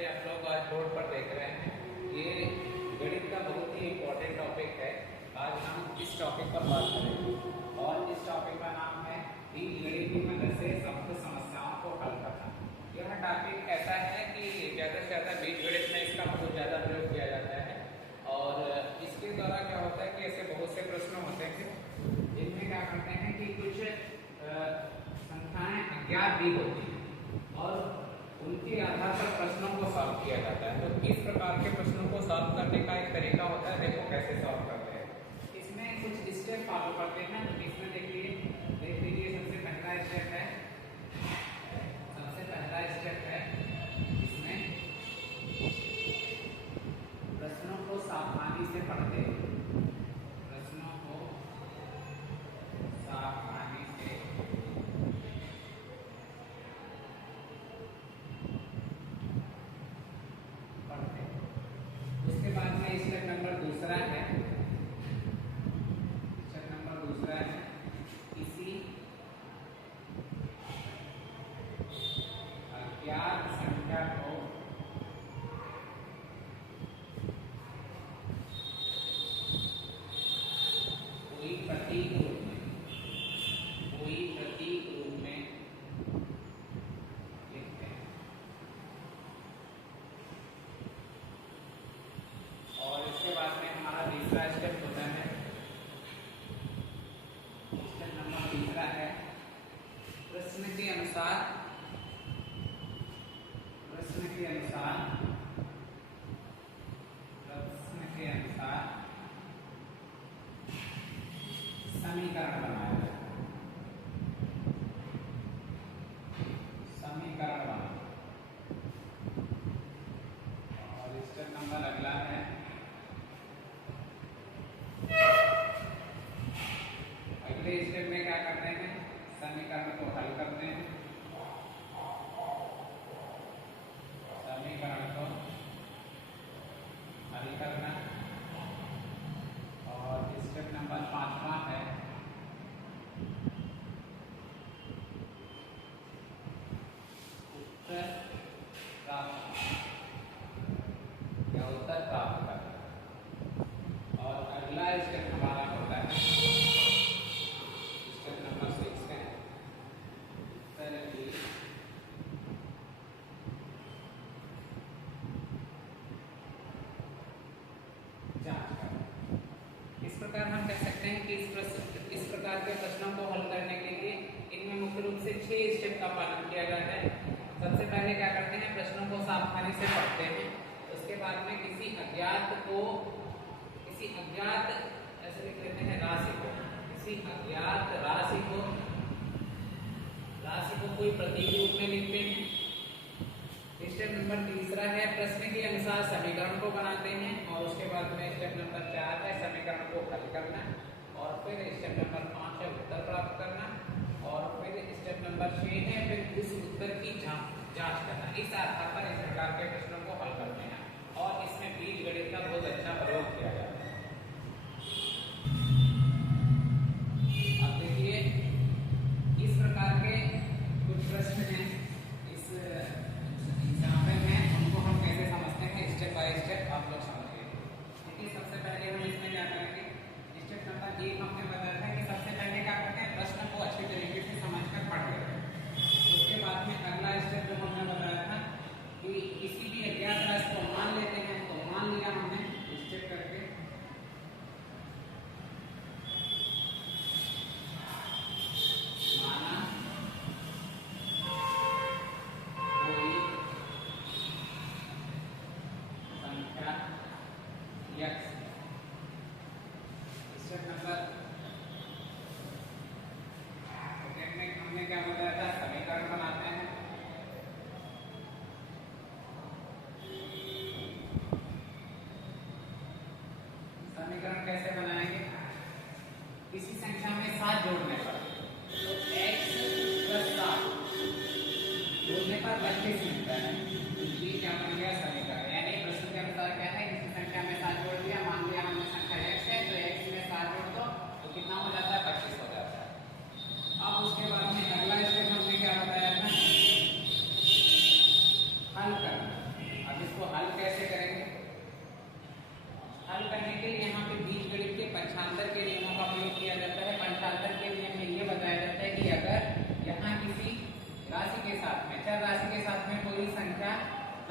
जैसे आप लोग आज बोर्ड पर देख रहे हैं, ये गणित का बहुत ही इम्पोर्टेंट टॉपिक है। आज हम इस टॉपिक पर बात करेंगे और इस टॉपिक का नाम है बीजगणित की मदद से समस्त समस्याओं को हल करना। यह टॉपिक ऐसा है कि ज़्यादा से ज़्यादा बीजगणित में इसका बहुत ज़्यादा प्रयोग किया जाता है और इसके द्वारा क्या होता है कि ऐसे बहुत से प्रश्न होते हैं जिनमें क्या करते हैं कि कुछ संख्याएं अज्ञात भी होती हैं और उनके आधार पर प्रश्नों को सॉल्व किया जाता है। तो इस प्रकार के प्रश्नों को सॉल्व करने का एक तरीका होता है, देखो कैसे सॉल्व करते हैं। इसमें कुछ स्टेप फॉलो करते हैं। इसमें देख लीजिए सबसे पहला स्टेप है इसमें प्रश्नों को सावधानी से पढ़ते हैं। प्रश्नों को सावधानी से पढ़ते हैं। उसके बाद में स्टेप नंबर दूसरा है किसी अज्ञात संख्या को कोई प्रतीक रूप में लिखते हैं। और इसके बाद में हमारा तीसरा स्टेप होता है, स्टेप नंबर तीसरा है प्रश्न के अनुसार समीकरण बनाया जाए। और स्टेप नंबर अगला है अगले स्टेप में क्या करते हैं, समीकरण को हल करते हैं। समीकरण को हल करना। और स्टेप नंबर 5वां है उत्तर प्राप्त करना। और अगला स्टेप हमारा होता है स्टेप नंबर 6 है उत्तर की जांच करना। इस प्रकार हम कह सकते हैं कि इस प्रकार के प्रश्नों को हल करने के लिए इनमें मुख्य रूप से 6 स्टेप का पालन किया जाता है। सबसे पहले क्या करते हैं, प्रश्नों को सावधानी से पढ़ते हैं। उसके बाद में किसी अज्ञात ऐसे लिख लेते हैं राशि को, किसी अज्ञात राशि को कोई प्रतीक रूप में लिखते हैं। स्टेप नंबर तीसरा है प्रश्न के अनुसार समीकरण को बनाते हैं। और उसके बाद में स्टेप नंबर 4 है समीकरण को हल करना। और फिर स्टेप नंबर 5 है उत्तर प्राप्त करना। और फिर स्टेप नंबर 6 है फिर उस उत्तर की जांच करना। इस आधार पर इस प्रकार के प्रश्नों को हल करते हैं और इसमें बीजगणित का बहुत अच्छा प्रयोग किया जाता है। अब देखिए इस प्रकार के कुछ प्रश्न हैं इस एग्जाम्पल में, उनको हम कैसे समझते हैं स्टेप बाय स्टेप आप लोग समझिए। देखिए सबसे पहले हम इसमें क्या करेंगे, स्टेप नंबर 1 हमने बताया था कि सबसे पहले क्या करते हैं, प्रश्न को अच्छी तरीके से समझकर पढ़ लेते हैं। उसके बाद में अगला स्टेप जो हमने बताया था कि किसी भी अज्ञात राशि को मान लेते हैं। तो मान लिया हमने स्टेप करके, माना कोई संख्या x। स्टेप नंबर हमने क्या बताया था, समीकरण बनाते हैं। समीकरण कैसे बनाएंगे, किसी संख्या में 7 जोड़ने पर तो x + 7 जोड़ने पर 32 मिलता है। ये क्या बन गया समीकरण। यानी प्रश्न के अनुसार क्या है, किसी संख्या में 7 जोड़ दिया, मान लिया हमने संख्या x है तो x में 7 जोड़ दो तो कितना हो जाता है, 25 हो जाता है। अब उसके बाद में अगला स्टेप हमने क्या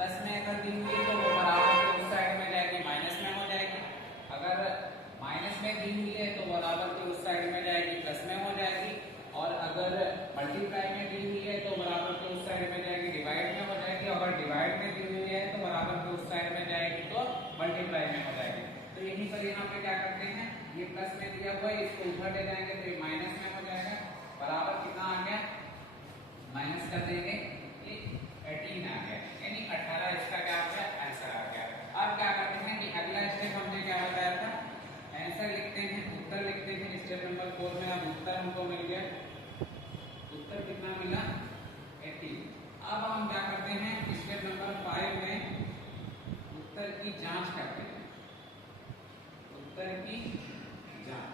प्लस में अगर दी हुई है तो वो बराबर के उस साइड में जाएगी माइनस में हो जाएगी, अगर माइनस में दी हुई है तो बराबर के उस साइड में जाएगी प्लस में हो जाएगी, और अगर मल्टीप्लाई में दी हुई है तो बराबर के उस साइड में जाएगी डिवाइड में हो जाएगी, अगर डिवाइड में दी हुई है तो बराबर के उस साइड में जाएगी तो मल्टीप्लाई में हो जाएगी। तो यहीं पर यहाँ पे क्या करते हैं, ये प्लस में दिया हुआ है इसको ऊपर ले जाएंगे तो ये माइनस में हो जाएगा, बराबर कितना आ गया, माइनस कर देंगे ये 18 आ गया, यानी 18 इसका क्या हो गया, आंसर आ गया। अब क्या करते हैं कि अगला स्टेप हमने क्या बताया था, आंसर लिखते हैं, उत्तर लिखते हैं। स्टेप नंबर 4 में अब उत्तर हमको मिल गया, उत्तर कितना मिला 18। अब हम क्या करते हैं, स्टेप नंबर 5 में उत्तर की जांच करते हैं, उत्तर की जांच।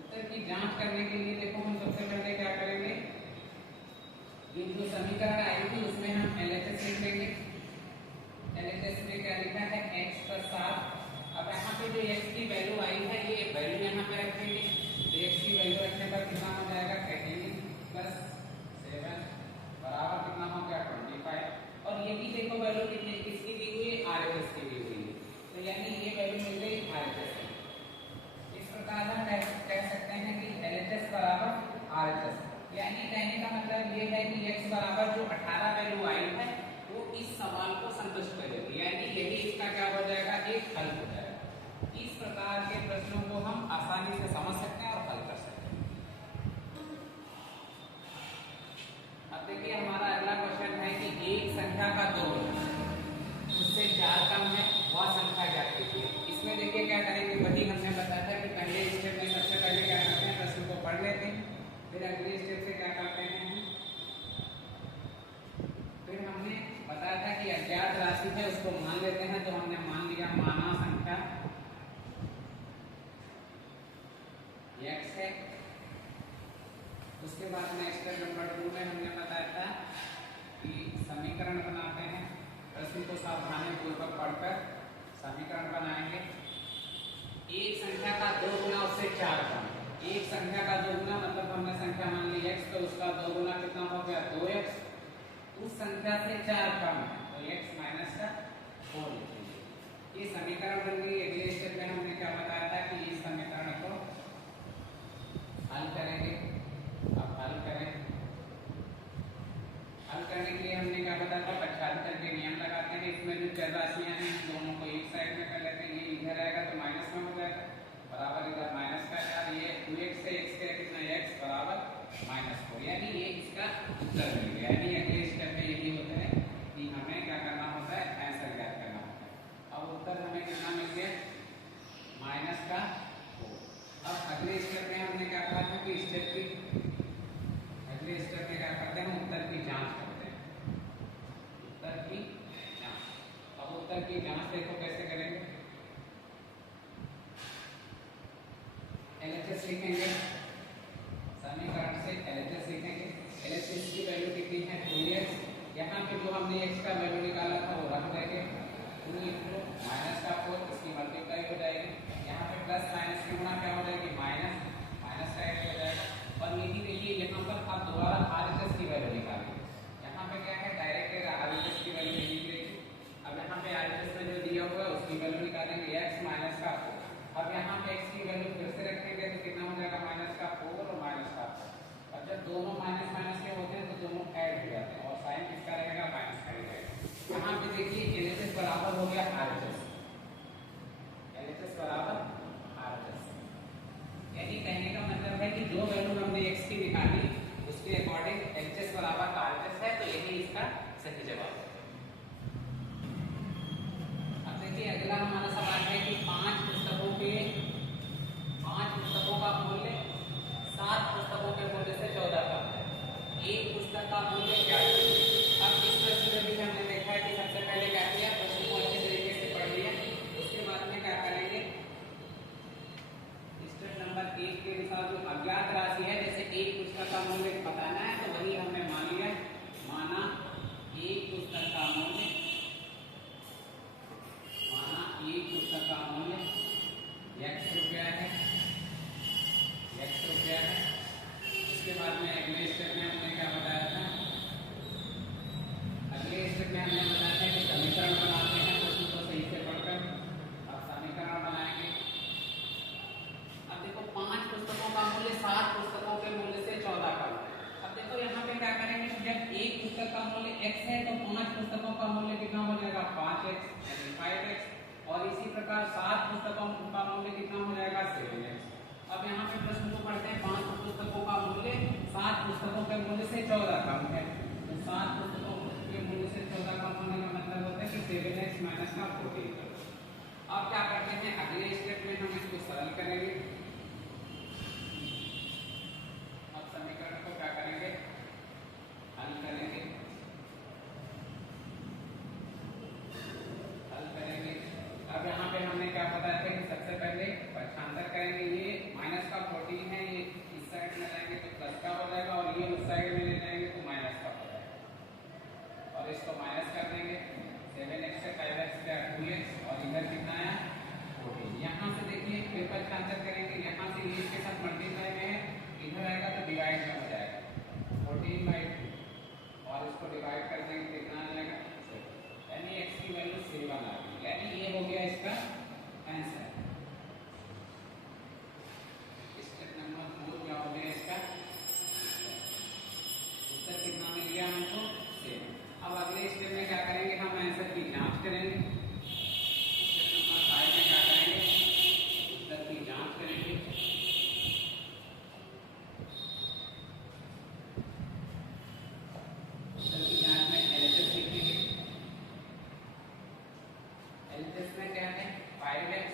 उत्तर की जांच करने के लिए देखो हम सबसे पहले क्या करेंगे, ये जो समीकरण आई थी उसमें हम LHS लिख लेंगे। LHS में क्या लिखा है, x + 7। अब यहाँ पे जो x की वैल्यू आई है ये वैल्यू यहाँ पे रखेंगे, तो x की वैल्यू रखने पर कितना हो जाएगा 18 + 7 बराबर कितना हो गया 25। और ये भी देखो वैल्यू कितनी किसकी दी हुई है, RHS की दी हुई है, तो यानी ये वैल्यू मिल गई RHS की। इस प्रकार हम कह सकते हैं कि LHS बराबर RHS, यानी कहने का मतलब ये है कि x बराबर जो 18 वैल्यू आई है वो इस सवाल को संतुष्ट करेगी, यानी यही इसका क्या हो जाएगा, एक हल हो जाएगा। इस प्रकार के प्रश्नों को हम आसानी से समझ सकते हैं और हल कर सकते हैं। अब देखिए हमारा अगला क्वेश्चन है कि एक संख्या का 2 उससे 4 कम है, वह संख्या ज्ञात कीजिए। इसमें देखिए क्या करेंगे, वही हमने बताया था कि पहले स्टेप में सबसे पहले क्या करते हैं, प्रश्न को पढ़ लेते हैं, फिर अगले स्टेप से क्या करते हैं, फिर हमने बताया था कि अज्ञात राशि है उसको मान लेते हैं, तो हमने मान लिया माना संख्या x है। उसके बाद में स्टेप नंबर 2 में हमने बताया था कि समीकरण बनाते हैं, प्रश्न को सावधानी पूर्वक पढ़कर समीकरण बनाएंगे। एक संख्या का 2 गुना उससे 4 कम, एक संख्या का 2 गुना मतलब हमने संख्या मान ली x, तो उसका 2 गुना कितना हो गया 2x, उस संख्या से 4 कम है तो x - 4 लिखेंगे। ये समीकरण बन गई। अगले स्टेप में हमने क्या बताया था कि इस समीकरण को हल करेंगे। अब हल करें, हल करने के लिए हमने क्या बताया था, पक्षांतर के नियम लगाते हैं। इसमें जो चर राशियां हैं दोनों को एक साइड में कर लेते हैं, ये इधर आएगा तो माइनस में हो जाएगा, बराबर इधर माइनस का 4, ये 2x से x के कितना x बराबर -4, यानी ये इसका उत्तर मिल गया। यानी अगले स्टेप में यही होता है कि हमें क्या करना होता है, आंसर ज्ञात करना होता है। अब उत्तर हमें कितना मिल गया -4। अब अगले स्टेप में हमने क्या कहा था कि अगले स्टेप में क्या करते हैं, उत्तर की जांच करते हैं, उत्तर की जांच। अब उत्तर की जांच देखो कैसे करेंगे, LHS लिखेंगे, समीकरण से LHS लिखेंगे। LHS की वैल्यू कितनी है 2x, यहाँ पे जो हमने x का वैल्यू निकाला था वो रख देंगे, 2 × -4 इसकी मल्टीप्लाई हो जाएगी, यहाँ पे प्लस माइनस की गुणा क्या हो जाएगी माइनस, माइनस का हो जाएगा। और यही देखिए यहाँ पर आप दोबारा RHS की वैल्यू निकालेंगे, यहाँ पे क्या है डायरेक्ट RHS की वैल्यू निकलेगी। अब यहाँ पे RHS में जो दिया हुआ है उसकी वैल्यू निकालेंगे x - 4। अब यहाँ पे x की वैल्यू फिर से रखेंगे तो कितना हो जाएगा -4 और -4। अब जब दोनों माइनस माइनस के होते हैं तो दोनों ऐड हो जाते हैं और साइन किसका रहेगा माइनस का रहेगा। यहाँ पे देखिए LHS बराबर हो गया RHS, LHS बराबर RHS, यानी कहने का मतलब है कि जो वैल्यू हमने x की निकाली उसके अकॉर्डिंग LHS बराबर RHS है, तो यही इसका सही जवाब है। अब देखिए अगला हमारा सवाल है कि 5 पुस्तकों का मूल्य 7 पुस्तकों के मूल्य से 14 कम है, एक पुस्तक का मूल्य क्या है। अब इस प्रश्न में भी हमने देखा है कि सबसे पहले क्या किया, प्रकार 7 पुस्तकों का मूल्य कितना हो जाएगा 7x। अब यहाँ पे प्रश्न को पढ़ते हैं 5 पुस्तकों का मूल्य 7 पुस्तकों के मूल्य से 14 कम है। तो 7 पुस्तकों के मूल्य से 14 कम होने का मतलब होता है कि 7x माइनस का 14। अब क्या करते हैं अगले स्टेप में हम इसको सरल करेंगे। अब समीकरण को क्या करेंगे हल करेंगे। अब यहाँ पे हमने क्या बताया था कि सबसे पहले पक्षांतर करेंगे। ये माइनस का 14 है, ये इस साइड में लाएंगे तो प्लस का हो जाएगा और ये उस साइड में ले जाएंगे तो माइनस का हो जाएगा और इसको माइनस कर देंगे। 7x से 5x का 2x और इधर कितना है 14। यहाँ से देखिए फिर पक्षांतर करेंगे, यहाँ से ये इसके साथ मल्टीप्लाई में है, इधर आएगा तो डिवाइड में हो जाएगा 14/2 और इसको डिवाइड कर देंगे कितना आ जाएगा, यानी x की वैल्यू 7 आ गई। यानी ये हो गया इसका आंसर। स्टेप नंबर 4 क्या हो गया इसका उत्तर कितना मिल गया हमको 7। अब अगले स्टेप में क्या करेंगे हम आंसर की जांच करेंगे। स्टेप नंबर 5 में क्या करेंगे उत्तर की जांच करेंगे। उत्तर की जांच में एलएचएस लिखेंगे। एलएचएस में क्या है 5x,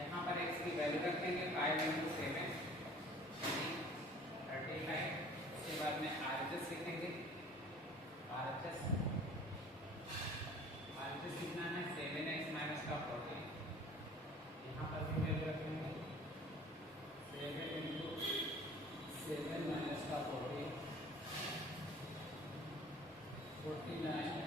यहाँ पर x की वैल्यू रख देंगे 5 × 7 35। उसके बाद में आरएचएस लिखेंगे। आरएचएस कितना है 7x माइनस का 14, यहाँ पर भी वैल्यू रखेंगे 7 × 7 माइनस का 14 49